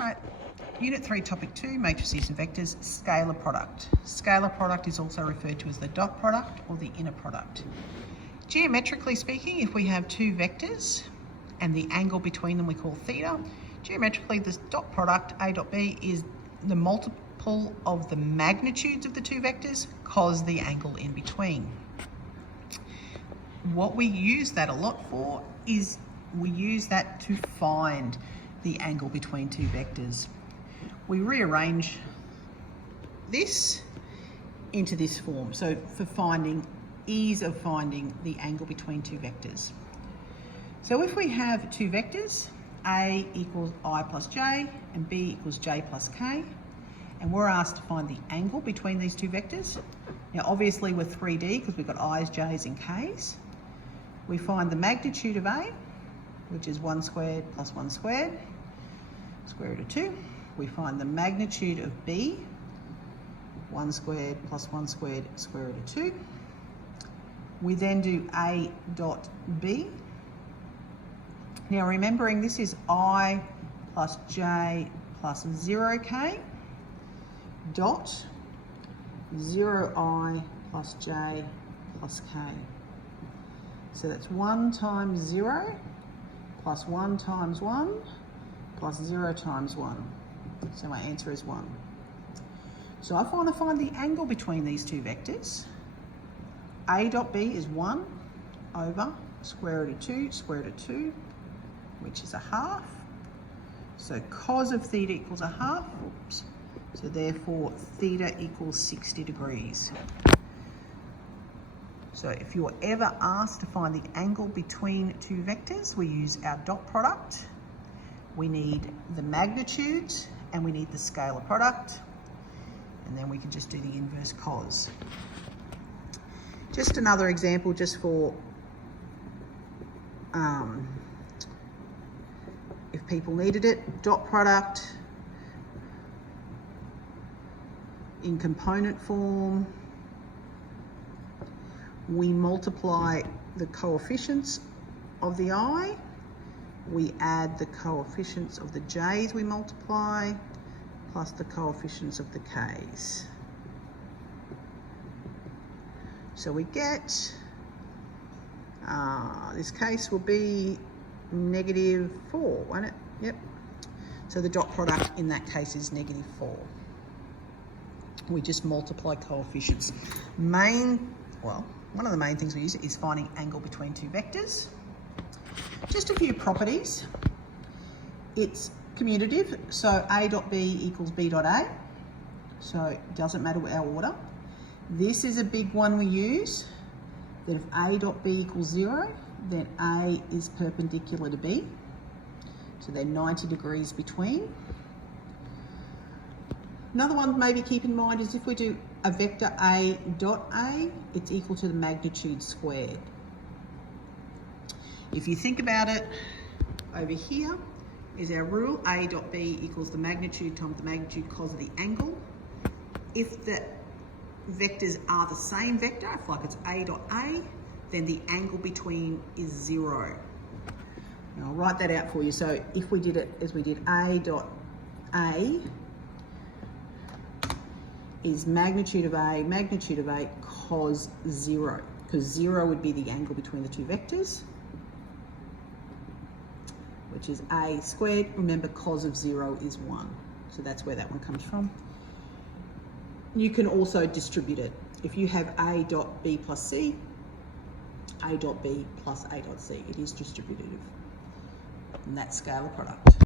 Alright, Unit 3, Topic 2, Matrices and Vectors, Scalar Product. Scalar product is also referred to as the dot product or the inner product. Geometrically speaking, if we have two vectors and the angle between them we call theta, geometrically this dot product, A dot B, is the multiple of the magnitudes of the two vectors cos the angle in between. What we use that a lot for is we use that to find the angle between two vectors. We rearrange this into this form, so for finding ease of finding the angle between two vectors. So if we have two vectors, A equals I plus J and B equals J plus K, and we're asked to find the angle between these two vectors. Now obviously we're 3D because we've got I's, J's and K's. We find the magnitude of A, which is 1 squared plus 1 squared, square root of 2. We find the magnitude of B, 1 squared plus 1 squared, square root of 2. We then do A dot B. Now remembering this is I plus J plus 0K dot 0I plus J plus K. So that's 1 times 0 plus 1 times 1 plus 0 times 1. So my answer is 1. So if I want to find the angle between these two vectors, A dot B is 1 over square root of 2, square root of 2, which is a half. So cos of theta equals a half. Oops. So therefore theta equals 60 degrees. So if you're ever asked to find the angle between two vectors, we use our dot product. We need the magnitudes and we need the scalar product. And then we can just do the inverse cos. Just another example just for if people needed it. Dot product in component form. We multiply the coefficients of the I. We add the coefficients of the J's we multiply, plus the coefficients of the K's. So we get, this case will be -4, won't it? Yep. So the dot product in that case is -4. We just multiply coefficients. One of the main things we use is finding angle between two vectors. Just a few properties. It's commutative, so A dot B equals B dot A. So it doesn't matter our order. This is a big one we use, that if A dot B equals 0, then A is perpendicular to B. So they're 90 degrees between. Another one maybe keep in mind is if we do a vector A dot A, it's equal to the magnitude squared. If you think about it, over here is our rule, A dot B equals the magnitude times the magnitude cos of the angle. If the vectors are the same vector, if like it's A dot A, then the angle between is 0. And I'll write that out for you. So if we did it as we did, A dot A is magnitude of A cos 0, because 0 would be the angle between the two vectors, which is A squared. Remember, cos of 0 is 1. So that's where that one comes from. You can also distribute it. If you have A dot B plus C, A dot B plus A dot C, it is distributive. And that's scalar product.